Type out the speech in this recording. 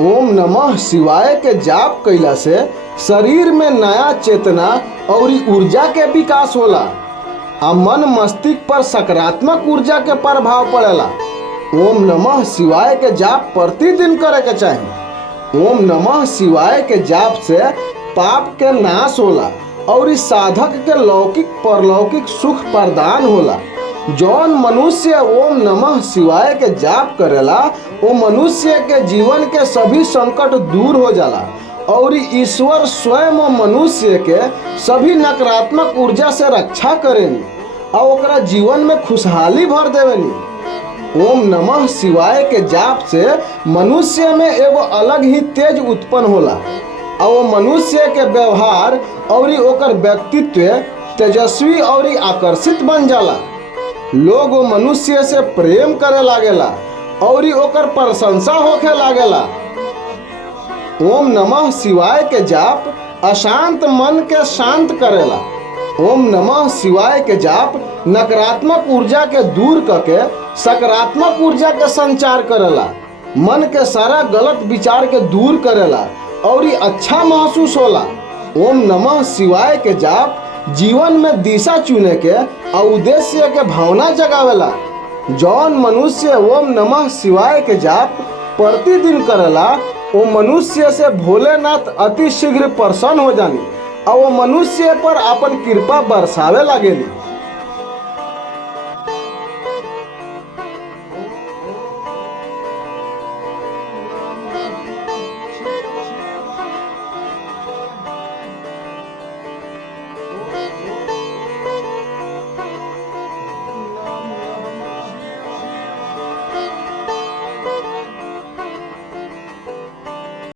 ओम नमः शिवाय के जाप कइला से शरीर में नया चेतना और ऊर्जा के विकास होला आ मन मस्तिष्क पर सकारात्मक ऊर्जा के प्रभाव पड़ेला। ओम नमः शिवाय के जाप प्रतिदिन करे के चाही। ओम नमः शिवाय के जाप से पाप के नाश होला और इस साधक के लौकिक परलौकिक सुख प्रदान होला। जौन मनुष्य ओम नमः शिवाय के जाप करेला वो मनुष्य के जीवन के सभी संकट दूर हो जाला और ईश्वर स्वयं मनुष्य के सभी नकारात्मक ऊर्जा से रक्षा करेनी और ओकरा जीवन में खुशहाली भर देवेनी। ओम नमः शिवाय के जाप से मनुष्य में एगो अलग ही तेज उत्पन्न होला और वो मनुष्य के व्यवहार और ओकर व्यक्तित्व तेजस्वी और आकर्षित बन जाला। लोग वो मनुष्य से प्रेम करे लागेला और ओकर प्रशंसा होखे लागेला। ओम नमः शिवाय के जाप अशांत मन के शांत करेला। ओम नमः शिवाय के जाप नकारात्मक ऊर्जा के दूर करके सकारात्मक ऊर्जा के संचार करेला। मन के सारा गलत विचार के दूर करेला और ये अच्छा महसूस होला। ओम नमः शिवाय के जाप जीवन में दिशा चुने के और उद्देश्य के भावना जगावेला। जौन मनुष्य ओम नमः शिवाय के जाप प्रतिदिन करेला वो मनुष्य से भोलेनाथ अति शीघ्र प्रसन्न हो जानी और वो मनुष्य पर अपन कृपा बरसावे लागेली।